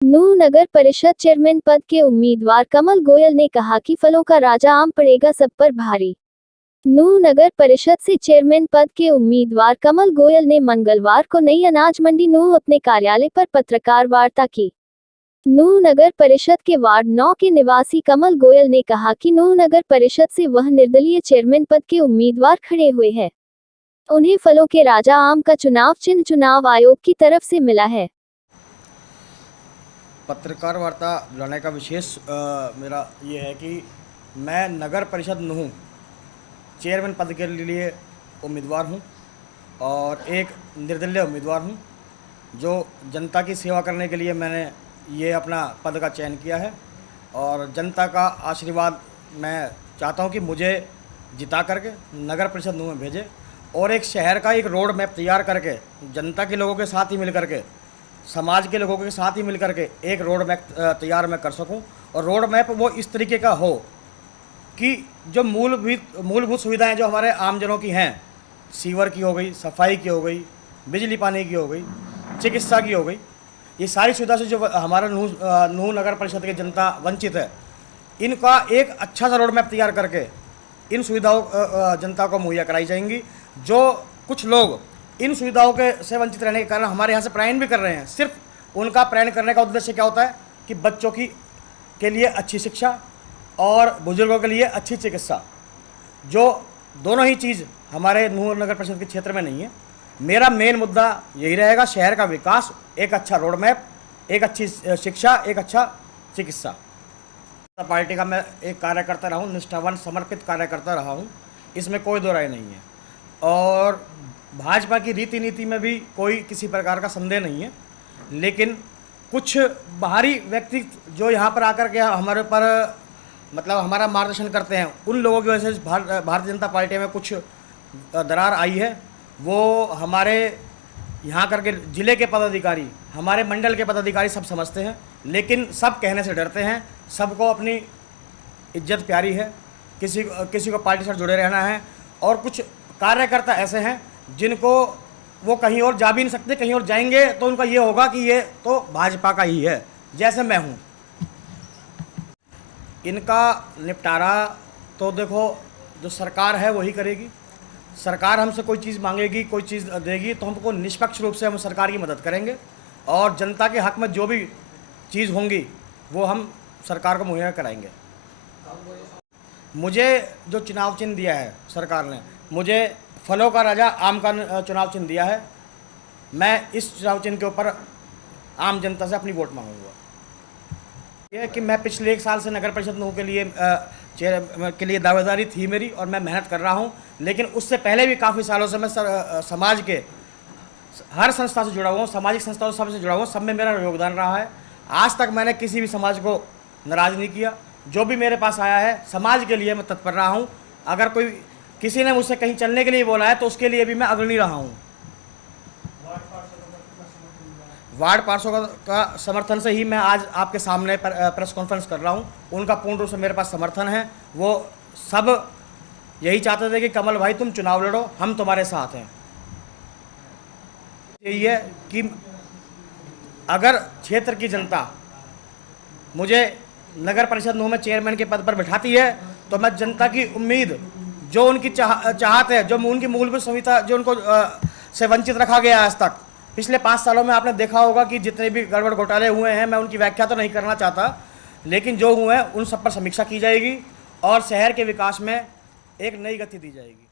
नूंह नगर परिषद चेयरमैन पद के उम्मीदवार कमल गोयल ने कहा कि फलों का राजा आम पड़ेगा सब पर भारी। नूंह नगर परिषद से चेयरमैन पद के उम्मीदवार कमल गोयल ने मंगलवार को नई अनाज मंडी नूंह अपने कार्यालय पर पत्रकार वार्ता की। नूंह नगर परिषद के वार्ड 9 के निवासी कमल गोयल ने कहा कि नूंह नगर परिषद से वह निर्दलीय चेयरमैन पद के उम्मीदवार खड़े हुए हैं। उन्हें फलों के राजा आम का चुनाव चिन्ह चुनाव आयोग की तरफ से मिला है। पत्रकार वार्ता बुलाने का विशेष मेरा ये है कि मैं नगर परिषद नूंह चेयरमैन पद के लिए उम्मीदवार हूं और एक निर्दलीय उम्मीदवार हूं, जो जनता की सेवा करने के लिए मैंने ये अपना पद का चयन किया है और जनता का आशीर्वाद मैं चाहता हूं कि मुझे जिता करके नगर परिषद नूंह में भेजे और एक शहर का एक रोड मैप तैयार करके जनता के लोगों के साथ ही मिल करके, समाज के लोगों के साथ ही मिलकर के एक रोड मैप तैयार मैं कर सकूं और रोड मैप वो इस तरीके का हो कि जो मूलभूत सुविधाएं जो हमारे आमजनों की हैं, सीवर की हो गई, सफाई की हो गई, बिजली पानी की हो गई, चिकित्सा की हो गई, ये सारी सुविधा से जो हमारा नूंह नगर परिषद की जनता वंचित है, इनका एक अच्छा सा रोड मैप तैयार करके इन सुविधाओं जनता को मुहैया कराई जाएंगी। जो कुछ लोग इन सुविधाओं के से वंचित रहने के कारण हमारे यहाँ से पलायन भी कर रहे हैं, सिर्फ उनका पलायन करने का उद्देश्य क्या होता है कि बच्चों के लिए अच्छी शिक्षा और बुजुर्गों के लिए अच्छी चिकित्सा, जो दोनों ही चीज़ हमारे नूंह नगर परिषद के क्षेत्र में नहीं है। मेरा मेन मुद्दा यही रहेगा, शहर का विकास, एक अच्छा रोड मैप, एक अच्छी शिक्षा, एक अच्छा चिकित्सा। पार्टी का मैं एक कार्यकर्ता रहा हूँ, निष्ठावान समर्पित कार्यकर्ता रहा हूँ, इसमें कोई दो राय नहीं है और भाजपा की रीति नीति में भी कोई किसी प्रकार का संदेह नहीं है। लेकिन कुछ बाहरी व्यक्ति जो यहाँ पर आकर के हमारे पर मतलब हमारा मार्गदर्शन करते हैं, उन लोगों की वजह से भारतीय जनता पार्टी में कुछ दरार आई है। वो हमारे यहाँ करके ज़िले के पदाधिकारी, हमारे मंडल के पदाधिकारी सब समझते हैं, लेकिन सब कहने से डरते हैं। सबको अपनी इज्जत प्यारी है, किसी को पार्टी से जुड़े रहना है और कुछ कार्यकर्ता ऐसे हैं जिनको वो कहीं और जा भी नहीं सकते, कहीं और जाएंगे तो उनका ये होगा कि ये तो भाजपा का ही है, जैसे मैं हूँ। इनका निपटारा तो देखो जो सरकार है वही करेगी। सरकार हमसे कोई चीज़ मांगेगी, कोई चीज़ देगी तो हमको निष्पक्ष रूप से हम सरकार की मदद करेंगे और जनता के हक में जो भी चीज़ होंगी वो हम सरकार को मुहैया कराएंगे। मुझे जो चुनाव चिन्ह दिया है सरकार ने, मुझे फलों का राजा आम का चुनाव चिन्ह दिया है। मैं इस चुनाव चिन्ह के ऊपर आम जनता से अपनी वोट मांगूंगा। यह कि मैं पिछले 1 साल से नगर परिषद नूंह के लिए दावेदारी थी मेरी और मैं मेहनत कर रहा हूं, लेकिन उससे पहले भी काफ़ी सालों से मैं समाज के हर संस्था से जुड़ा हुआ हूँ, सामाजिक संस्थाओं सबसे जुड़ा हुआ हूँ, सब में मेरा योगदान रहा है। आज तक मैंने किसी भी समाज को नाराज़ नहीं किया। जो भी मेरे पास आया है समाज के लिए मैं तत्पर रहा हूँ। अगर किसी ने मुझसे कहीं चलने के लिए बोला है तो उसके लिए भी मैं अग्रणी रहा हूँ। वार्ड पार्षदों का समर्थन से ही मैं आज आपके सामने प्रेस कॉन्फ्रेंस कर रहा हूँ। उनका पूर्ण रूप से मेरे पास समर्थन है। वो सब यही चाहते थे कि कमल भाई तुम चुनाव लड़ो, हम तुम्हारे साथ हैं। यही है कि अगर क्षेत्र की जनता मुझे नगर परिषद नूंह में चेयरमैन के पद पर बिठाती है तो मैं जनता की उम्मीद, जो उनकी चाहत है, जो उनकी मूलभूत सुविधा जो उनको से वंचित रखा गया आज तक, पिछले 5 सालों में आपने देखा होगा कि जितने भी गड़बड़ घोटाले हुए हैं, मैं उनकी व्याख्या तो नहीं करना चाहता, लेकिन जो हुए हैं उन सब पर समीक्षा की जाएगी और शहर के विकास में एक नई गति दी जाएगी।